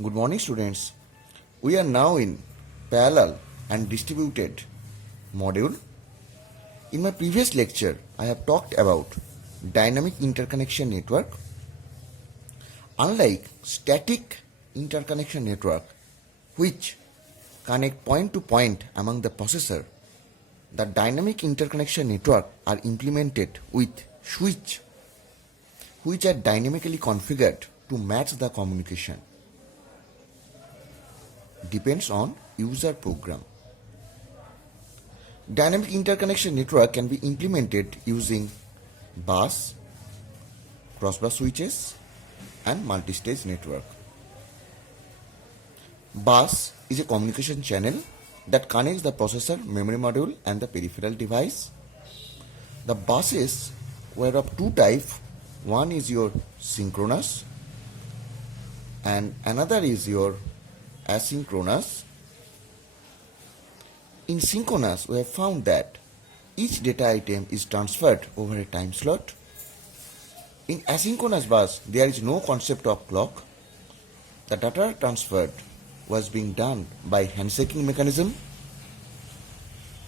Good morning, students. We are now in parallel and distributed module. In my previous lecture, I have talked about dynamic interconnection network. Unlike static interconnection network, which connect point to point among the processor, the dynamic interconnection network are implemented with switch, which are dynamically configured to match the communication. Depends on user program. Dynamic interconnection network can be implemented using bus, crossbar switches, and multi-stage network. Bus is a communication channel that connects the processor, memory module, and the peripheral device. The buses were of two types. One is your synchronous and another is your asynchronous. In synchronous, we have found that each data item is transferred over a time slot. In asynchronous bus, there is no concept of clock. The data transferred was being done by handshaking mechanism.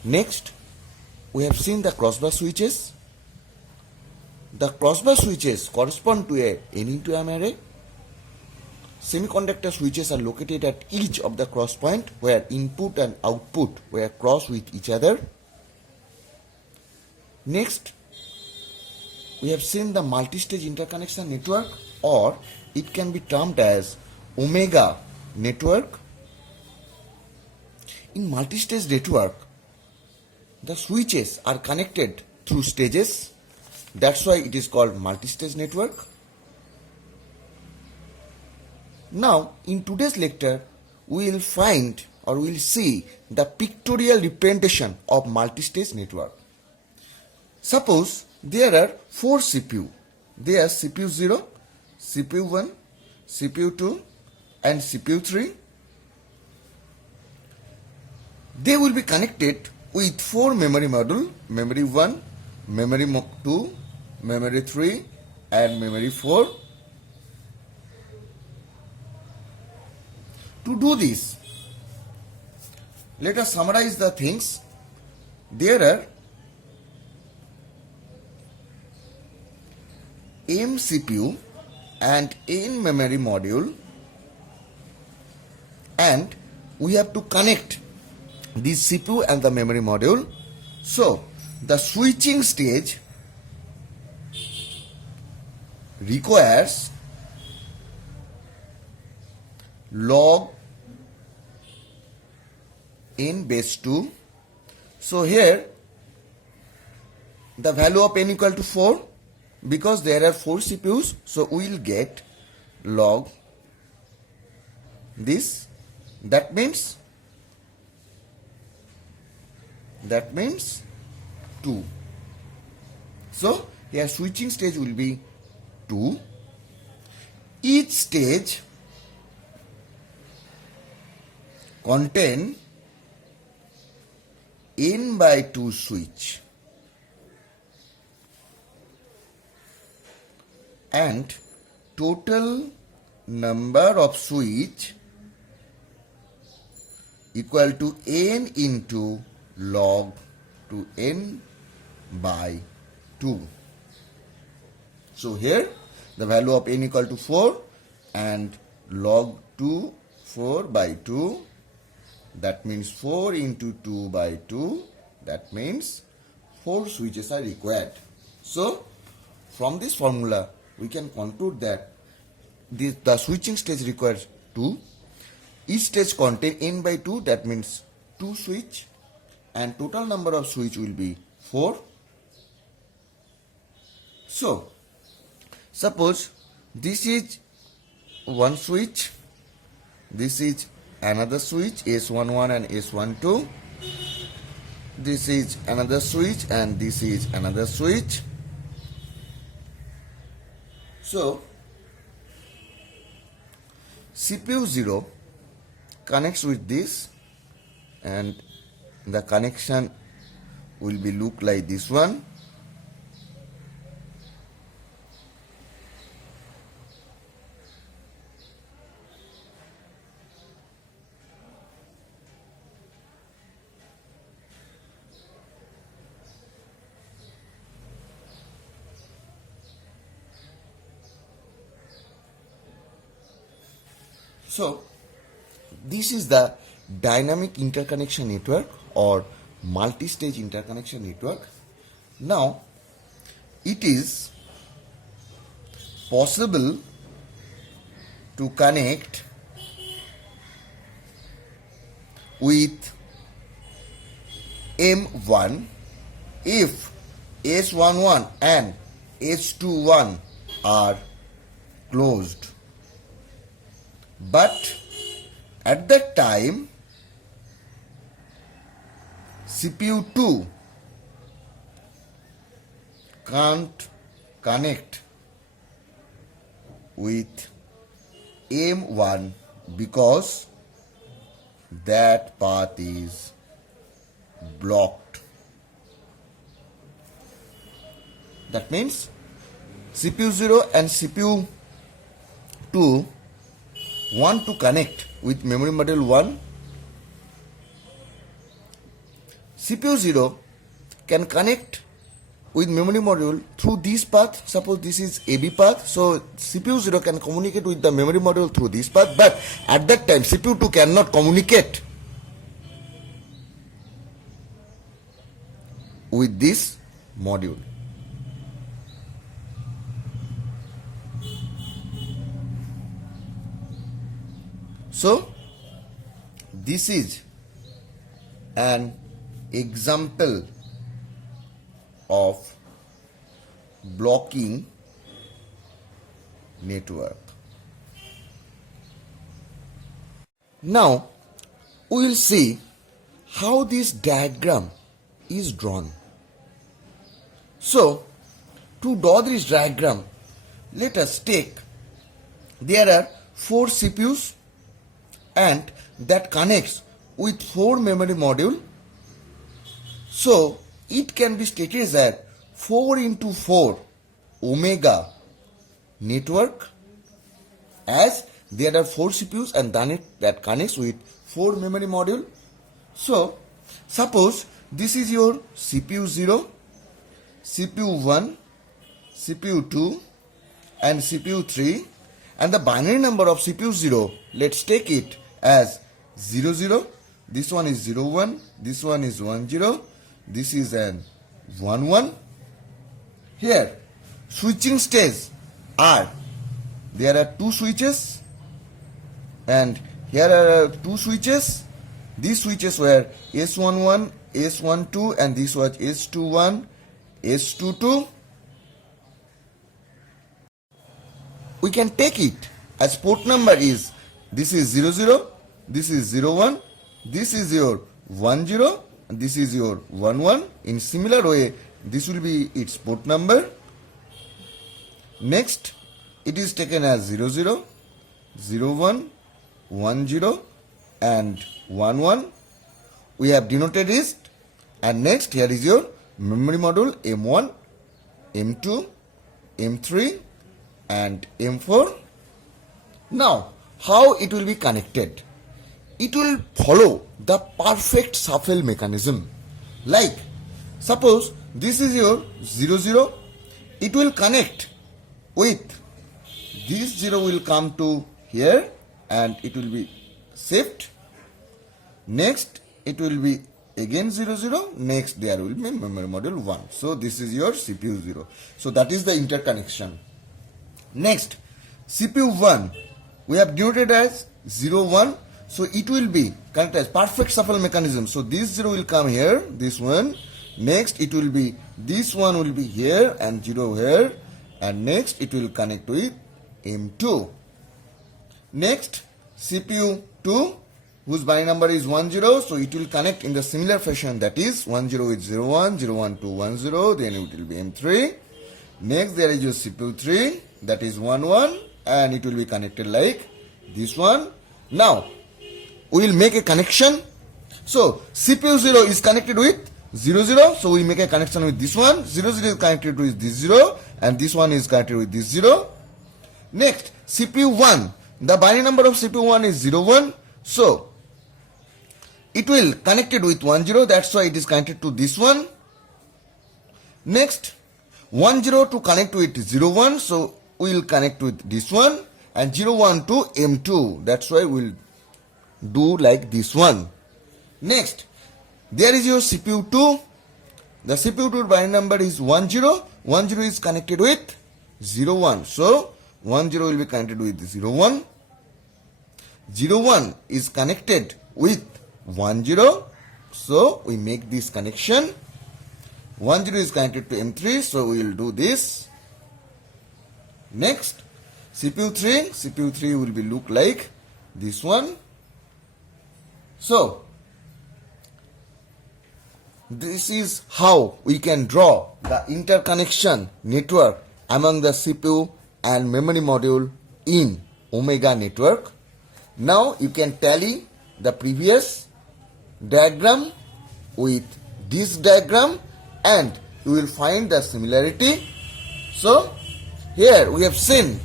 Next, we have seen the crossbar switches. The crossbar switches correspond to a N into M array. Semiconductor switches are located at each of the cross point where input and output were crossed with each other. Next, we have seen the multi-stage interconnection network, or it can be termed as omega network. In multi-stage network, the switches are connected through stages. That's why it is called multi-stage network. Now, in today's lecture, we will find or we will see the pictorial representation of multi-stage network. Suppose there are four CPU. There are CPU 0, CPU 1, CPU 2, and CPU 3. They will be connected with four memory module, memory 1, memory 2, memory 3, and memory 4. To do this, let us summarize the things. There are M CPU and N memory module, and we have to connect this CPU and the memory module. So, the switching stage requires log n base 2. So here the value of n equal to 4, because there are 4 CPUs, so we will get log this. That means 2. So here switching stage will be 2. Each stage contain n by 2 switch, and total number of switch equal to n into log to n by 2. So here the value of n equal to 4 and log 2 4 by 2. That means 4 into 2 by 2. That means 4 switches are required. So, from this formula, we can conclude that the switching stage requires 2. Each stage contains n by 2. That means 2 switch. And total number of switch will be 4. So, suppose this is one switch. This is another switch, S11 and S12. This is another switch and this is another switch. So, CPU 0 connects with this, and the connection will be look like this one. So this is the dynamic interconnection network or multi-stage interconnection network. Now it is possible to connect with M1 if S11 and S21 are closed. But at that time, CPU 2 can't connect with M1 because that path is blocked. That means CPU 0 and CPU 2 want to connect with memory module 1. CPU 0 can connect with memory module through this path. Suppose this is AB path, so CPU 0 can communicate with the memory module through this path, but at that time CPU 2 cannot communicate with this module. So this is an example of blocking network. Now we will see how this diagram is drawn. So to draw this diagram, let us take, there are 4 CPUs and that connects with 4 memory module. So it can be stated as a 4 into 4 omega network, as there are 4 CPUs and that connects with 4 memory module. So suppose this is your CPU 0, CPU 1, CPU 2 and CPU 3, and the binary number of CPU 0, let's take it as 00, this one is 01, this one is 10, this is an 11. Here switching stage are, there are 2 switches and here are 2 switches. These switches were S11, S12 and this was S21, S22. We can take it as port number is, this is 00, this is 01, this is your 10 and this is your 11. In similar way, this will be its port number. Next, it is taken as 00, 01, 10 and 11. We have denoted it, and next here is your memory module M1, M2, M3 and M4. Now, how it will be connected? It will follow the perfect shuffle mechanism. Like, suppose this is your 00, it will connect with, this 0 will come to here and it will be shift. Next, it will be again 00, next there will be memory module 1. So this is your CPU 0. So that is the interconnection. Next, CPU 1, we have denoted as 01. So it will be connected as perfect shuffle mechanism. So this 0 will come here, this one. Next it will be, this one will be here and 0 here. And next it will connect with M2. Next, CPU 2, whose binary number is 10. So it will connect in the similar fashion, that is 10 with 01, 01 to 10, then it will be M3. Next there is your CPU 3, that is 11, and it will be connected like this one. Now we will make a connection. So CPU 0 is connected with 00, so we make a connection with this one. 00 is connected with this 0 and this one is connected with this 0. Next, CPU 1, the binary number of CPU 1 is 01, so it will connected with 10, that's why it is connected to this one. Next, 10 to connect with 01, so we will connect with this one. and 01 to M2. That's why we'll do like this one. Next, there is your CPU2. The CPU2 binary number is 10. 10 is connected with 01. So 10 will be connected with 01. 01 is connected with 10. So we make this connection. 10 is connected to M3. So we will do this. Next, CPU3 will be look like this one. So this is how we can draw the interconnection network among the CPU and memory module in Omega network. Now you can tally the previous diagram with this diagram and you will find the similarity. So here we have seen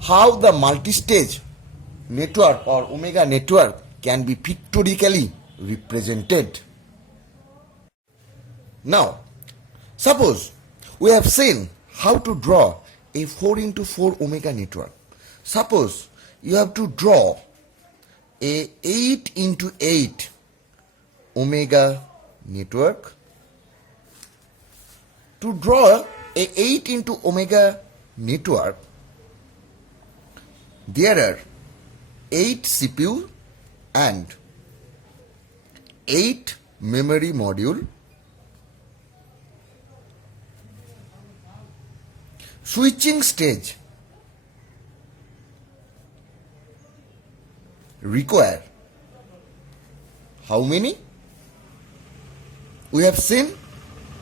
how the multi-stage network or Omega network can be pictorially represented. Now, suppose we have seen how to draw a 4x4 Omega network. Suppose you have to draw a 8x8 Omega network. To draw a 8 into Omega network, there are 8 CPU and 8 memory module. Switching stage require how many? We have seen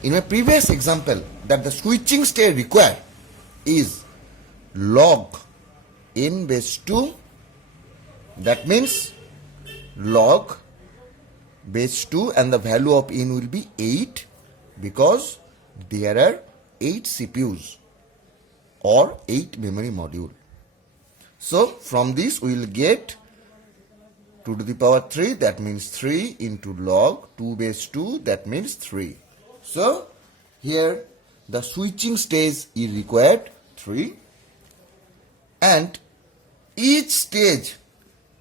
in a previous example that the switching stage required is log n base 2. That means log base 2 and the value of n will be 8 because there are 8 CPUs or 8 memory module. So from this we will get 2 to the power 3, that means 3 into log 2 base 2, that means 3. So here the switching stage is required 3 and each stage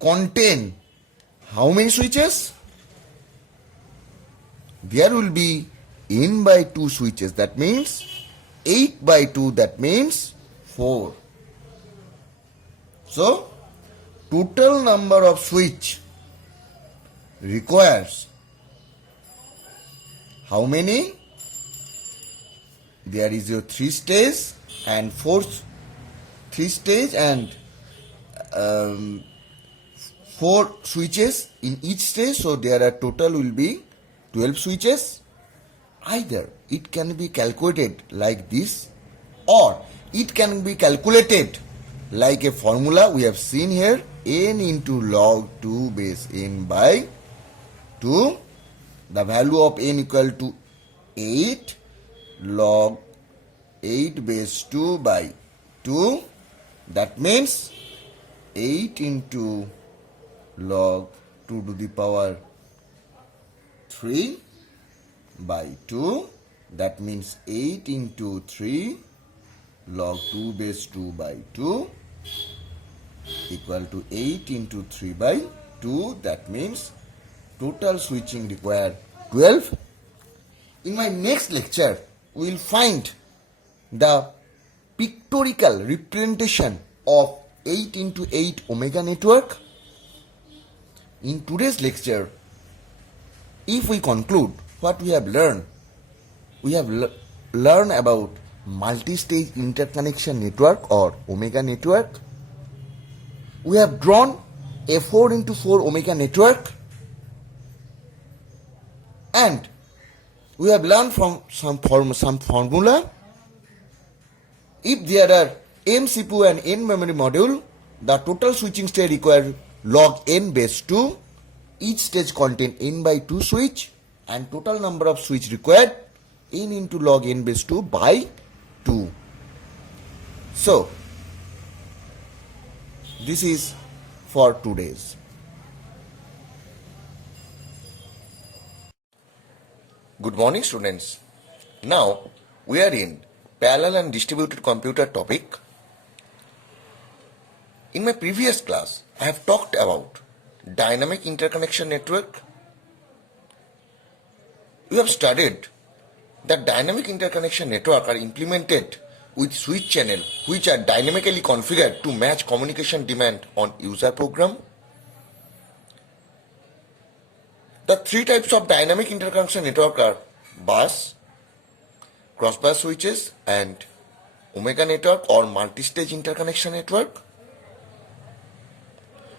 contain how many switches? There will be n by 2 switches, that means 8 by 2, that means 4. So total number of switch requires how many? There is your 3 stage and 3 stage and 4 switches in each stage. So there are total will be 12 switches. Either it can be calculated like this or it can be calculated like a formula we have seen here, n into log 2 base n by 2. The value of n equal to 8 log 8 base 2 by 2. That means 8 into log 2 to the power 3 by 2. That means 8 into 3 log 2 base 2 by 2 equal to 8 into 3 by 2. That means total switching required 12. In my next lecture, we will find the pictorial representation of 8 into 8 Omega network. In today's lecture, if we conclude what we have learned, we have learned about multi-stage interconnection network or Omega network. We have drawn a 4 into 4 Omega network and we have learned from some formula. If there are n CPU and n memory module, the total switching stage requires log n base 2. Each stage contain n by 2 switch and total number of switch required n into log n base 2 by 2. So this is for today's. Good morning, students. Now we are in parallel and distributed computer topic. In my previous class, I have talked about dynamic interconnection network. We have studied that dynamic interconnection network are implemented with switch channel which are dynamically configured to match communication demand on user program. The three types of dynamic interconnection network are bus, crossbar switches, and omega network or multi-stage interconnection network.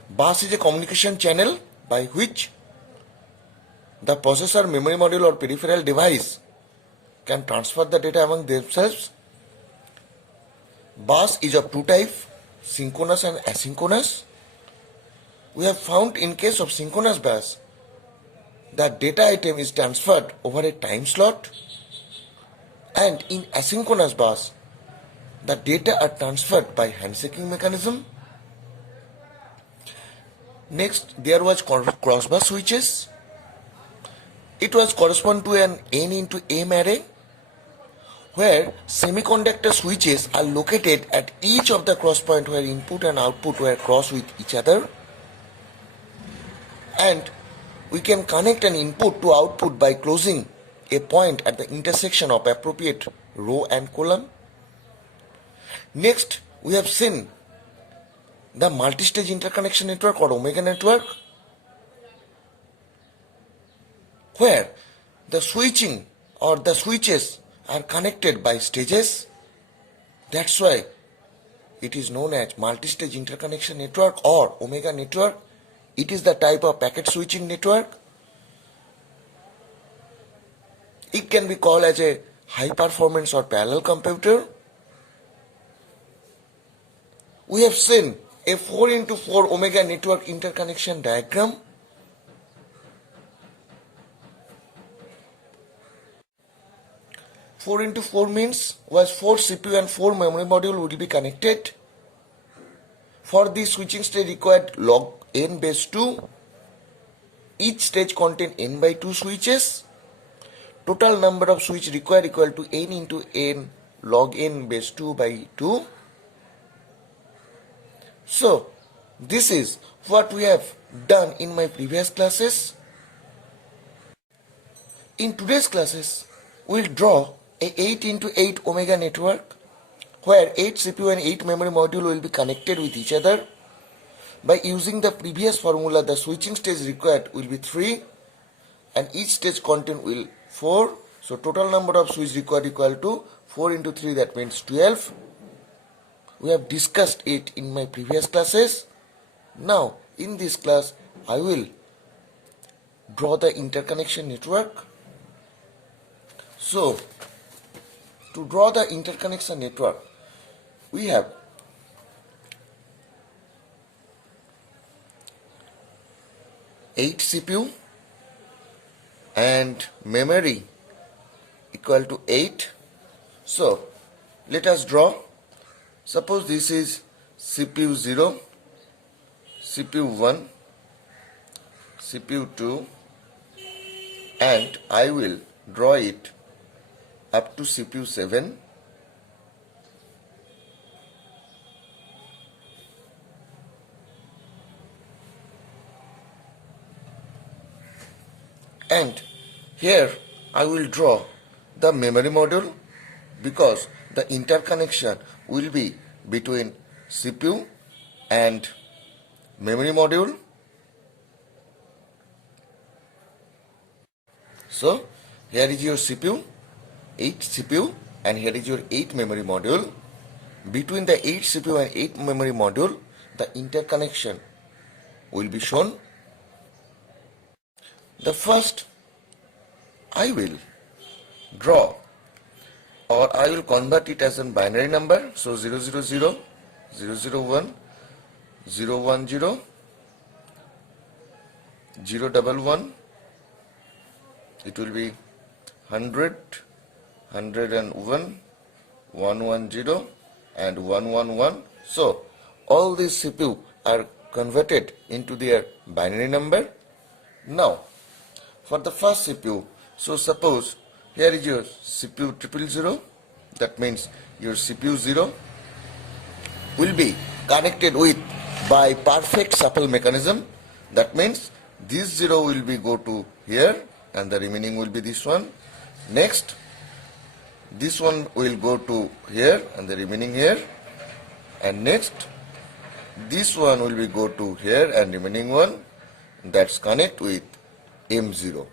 Bus is a communication channel by which the processor, memory module or peripheral device can transfer the data among themselves. Bus is of two types, synchronous and asynchronous. We have found in case of synchronous bus, the data item is transferred over a time slot, and in asynchronous bus, the data are transferred by handshaking mechanism. Next, there was crossbar switches. It was correspond to an N into M array, where semiconductor switches are located at each of the cross point where input and output were cross with each other, and we can connect an input to output by closing a point at the intersection of appropriate row and column. Next, we have seen the multi-stage interconnection network or omega network, where the switching or the switches are connected by stages. That's why it is known as multi-stage interconnection network or omega network. It is the type of packet switching network. It can be called as a high performance or parallel computer. We have seen a 4x4 omega network interconnection diagram. Four into 4 means was 4 CPU and 4 memory module will be connected. For this switching stage required log n base 2. Each stage contain n by 2 switches. Total number of switches required equal to n into n log n base 2 by 2. So, this is what we have done in my previous classes. In today's classes, we'll draw a 8 into 8 omega network where 8 CPU and 8 memory module will be connected with each other. By using the previous formula, the switching stage required will be 3 and each stage content will 4. So total number of switches required equal to 4 into 3, that means 12. We have discussed it in my previous classes. Now in this class I will draw the interconnection network. So to draw the interconnection network, we have eight CPU and memory equal to 8. So let us draw. Suppose this is CPU 0, CPU 1, CPU 2, and I will draw it up to CPU 7. And here I will draw the memory module because the interconnection will be between CPU and memory module. So here is your CPU, 8 CPU, and here is your 8 memory module. Between the 8 CPU and 8 memory module, the interconnection will be shown. The first I will draw, or I will convert it as a binary number. So 000, 001, 010, 011. It will be 100, 101, 110, and 111. So all these CPU are converted into their binary number. Now for the first CPU, so suppose here is your CPU 000, that means your CPU 0 will be connected with by perfect shuffle mechanism. That means this 0 will be go to here and the remaining will be this one. Next, this one will go to here and the remaining here. And next, this one will be go to here and remaining one. That's connect with M0.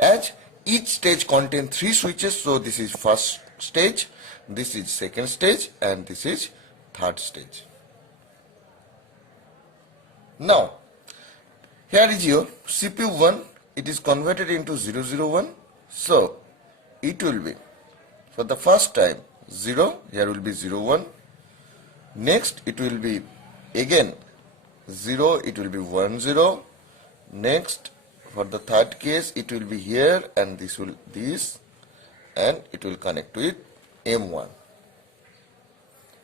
As each stage contains 3 switches, so this is first stage, this is second stage, and this is third stage. Now, here is your CPU 1, it is converted into 001, so it will be, for the first time, 0, here will be 01, next it will be again 0, it will be 10, next for the third case it will be here and this and it will connect with M1.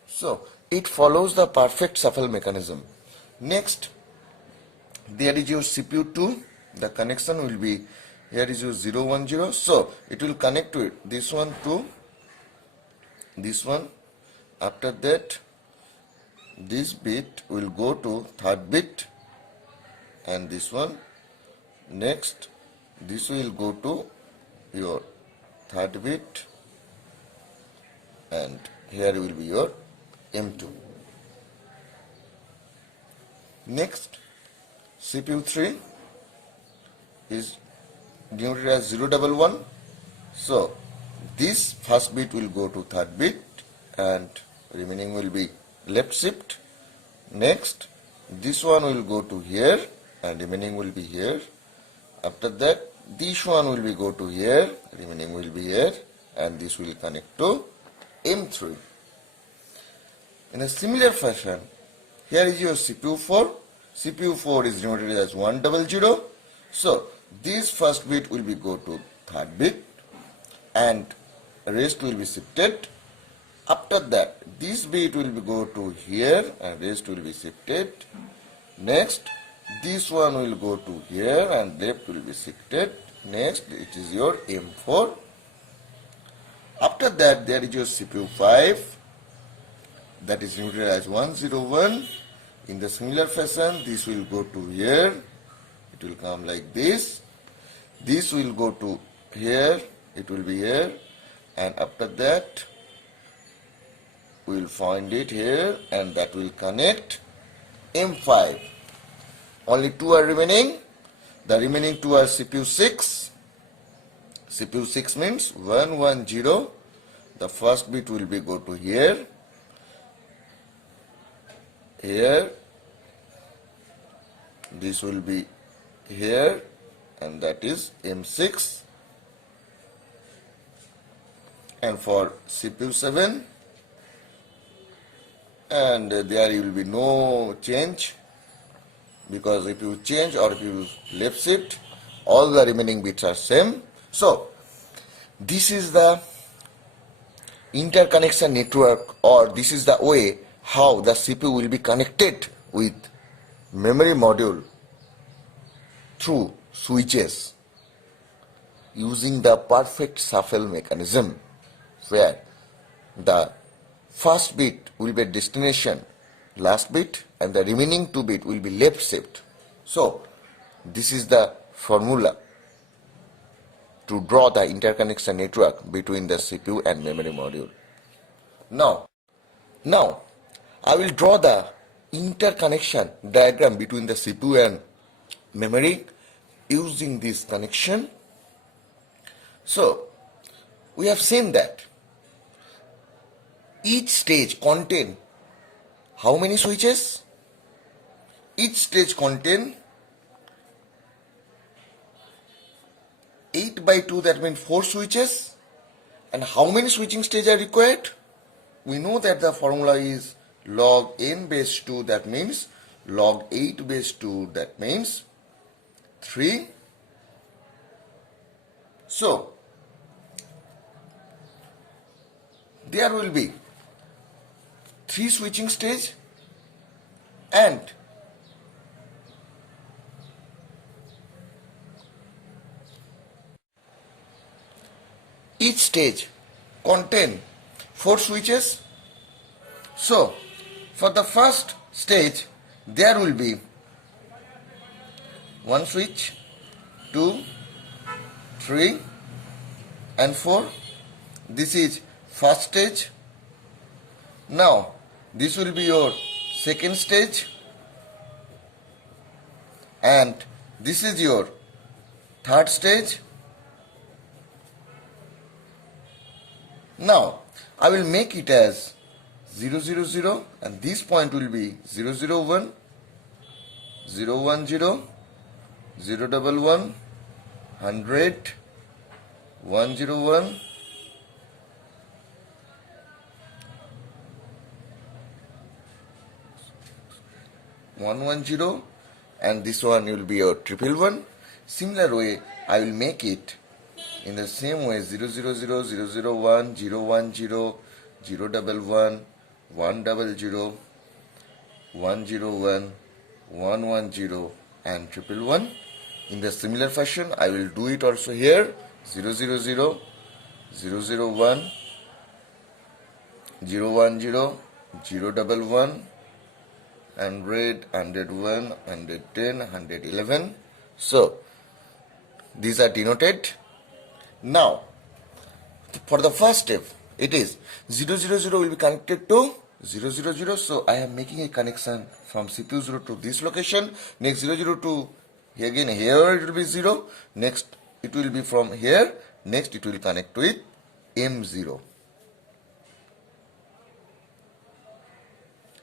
So it follows the perfect shuffle mechanism. Next, there is your CPU 2, the connection will be, here is your 010, so it will connect with this one to this one. After that, this bit will go to third bit and this one. Next, this will go to your third bit and here will be your M2. Next, CPU 3 is denoted as 011. So this first bit will go to third bit and remaining will be left shift. Next, this one will go to here and remaining will be here. After that, this one will be go to here, remaining will be here, and this will connect to M3. In a similar fashion, here is your CPU 4. CPU 4 is denoted as 100. So this first bit will be go to third bit and rest will be shifted. After that, this bit will be go to here and rest will be shifted. Next, this one will go to here and left will be shifted. Next, it is your M4. After that, there is your CPU 5, that is denoted as 101. In the similar fashion, this will go to here. It will come like this. This will go to here. It will be here. And after that, we will find it here and that will connect M5. Only 2 are remaining. The remaining 2 are CPU 6. CPU 6 means 110. The first bit will be go to here. Here. This will be here and that is M6. And for CPU 7, and there will be no change, because if you change or if you left shift, all the remaining bits are same. So this is the interconnection network, or this is the way how the CPU will be connected with memory module through switches using the perfect shuffle mechanism, where the first bit will be destination last bit and the remaining 2 bit will be left shift. So this is the formula to draw the interconnection network between the CPU and memory module. Now I will draw the interconnection diagram between the CPU and memory using this connection. So we have seen that each stage contain how many switches? Each stage contain 8 by 2, that means 4 switches. And how many switching stages are required? We know that the formula is log n base 2, that means log 8 base 2, that means 3. So there will be 3 switching stage and each stage contain 4 switches. So For the first stage, there will be one switch, 2, 3 and 4. This is first stage. Now this will be your second stage, and this is your third stage. Now I will make it as 0 0 0, and this point will be 0 0 1, 0 1 0, 0 1 1, 100, 1 0 1, 1 1 0, and this one will be your 111. Similar way, I will make it in the same way: 0 0 0, 0 0 1, 0 1 0, 0 11, 1 00, 1 0 1, 1 1 0, and 111. In the similar fashion, I will do it also here: 0 0 0, 0 0 1, 0 1 0, 0 11, 100, 101, 110, 111. So these are denoted. Now for the first step, it is 0 0 0 will be connected to 0 0 0. So I am making a connection from CPU 0 to this location. Next 0 0 to again here it will be 0. Next it will be from here. Next it will connect with M0.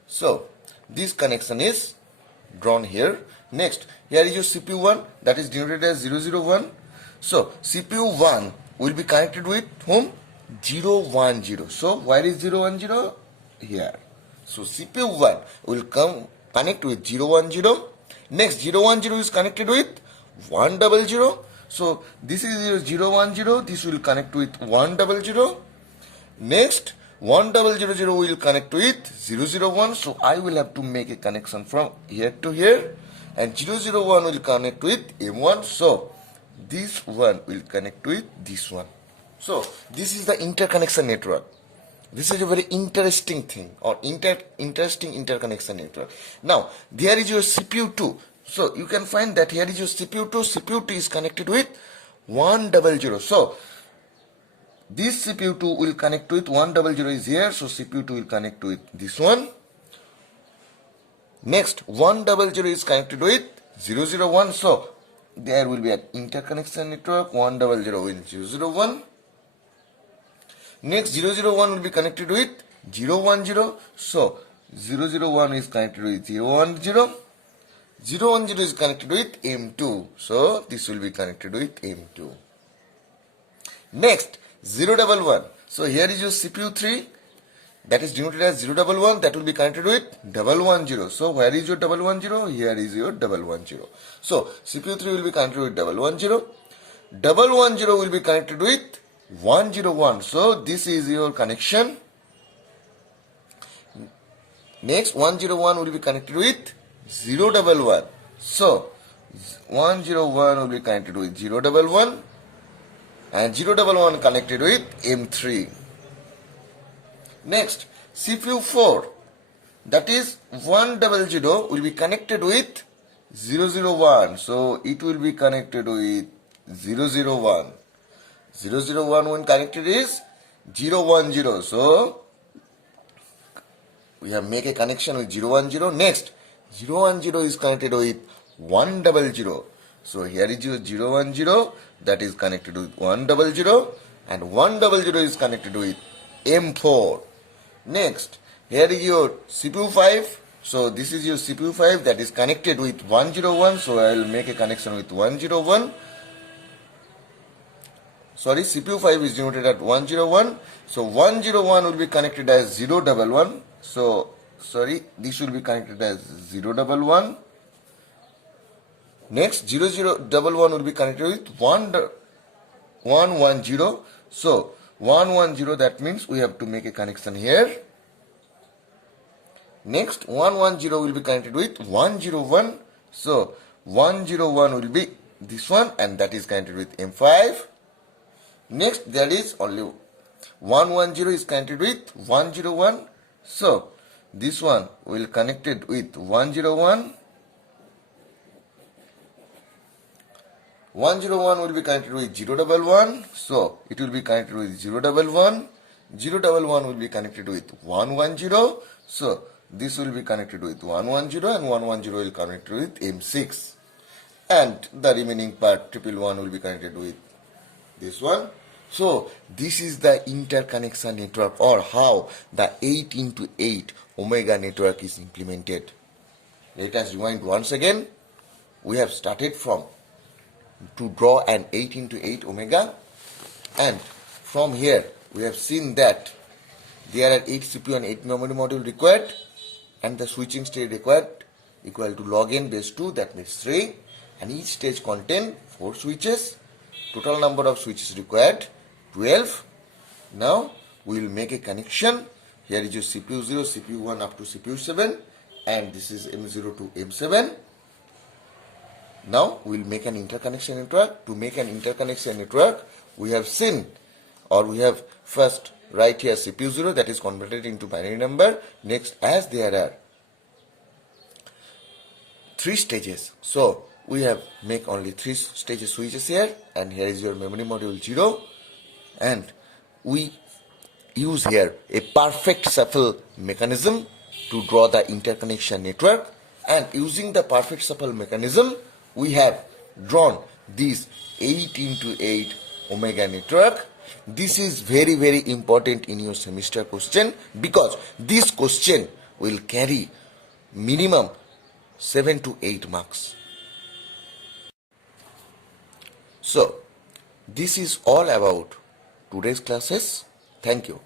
So this connection is drawn here. Next, here is your CPU 1, that is denoted as 001. So CPU 1 will be connected with whom? 010. So where is 010? Here. So CPU 1 will connect with 010. Next 010 is connected with 100. So this is your 010. This will connect with 100. Next 1000 will connect with 001. So I will have to make a connection from here to here, and 001 will connect with M1. So this one will connect with this one. So this is the interconnection network. This is a very interesting thing, or interesting interconnection network. Now there is your CPU2. So you can find that here is your CPU2. CPU2 is connected with 100. So this CPU2 will connect with 100 is here. So CPU2 will connect with this one. Next 100 is connected with 001. So there will be an interconnection network 100 with 001. Next 001 will be connected with 010. So 001 is connected with 010. 010 is connected with M2. So this will be connected with M2. Next 011. So here is your CPU3, that is denoted as 011, that will be connected with 110. So where is your 110? Here is your 110. So CPU3 will be connected with 110. 110 will be connected with 101. So this is your connection. Next 101 will be connected with 011. So 101 will be connected with 011. And 011 connected with M3. Next, CPU4, that is 100 will be connected with 001. So it will be connected with 001. 001 when connected is 010. So we have make a connection with 010. Next, 010 is connected with 100. So here is your 010, that is connected with 100, and 100 is connected with M4. Next, here is your CPU5. So this is your CPU5 that is connected with 101. So I will make a connection with 101. Sorry, CPU5 is denoted at 101. So 101 will be connected as 011. So sorry, this will be connected as 011. Next 0011 will be connected with 110. So 110, that means we have to make a connection here. Next 110 will be connected with 101. So 101 will be this one, and that is connected with M5. Next there is only 110 is connected with 101. So this one will connect it with 101. 101 will be connected with 011, so it will be connected with 011. 011 will be connected with 110, so this will be connected with 110, and 110 will connect with M6, and the remaining part 111 will be connected with this one. So this is the interconnection network, or how the 8 into 8 omega network is implemented. Let us rewind once again. We have started from to draw an 8 into 8 omega, and from here we have seen that there are 8 CPU and 8 memory module required, and the switching stage required equal to log n base 2, that means 3, and each stage contain 4 switches. Total number of switches required 12. Now we will make a connection. Here is your CPU 0, CPU 1 up to CPU 7, and this is M0 to M7. Now we will make an interconnection network. To make an interconnection network, we have seen, or we have first write here CPU 0, that is converted into binary number. Next, as there are 3 stages, so we have make only 3 stages switches here, and here is your memory module 0, and we use here a perfect shuffle mechanism to draw the interconnection network, and using the perfect shuffle mechanism we have drawn this 8 into 8 omega network. This is very, very important in your semester question, because this question will carry minimum 7 to 8 marks. So this is all about today's classes. Thank you.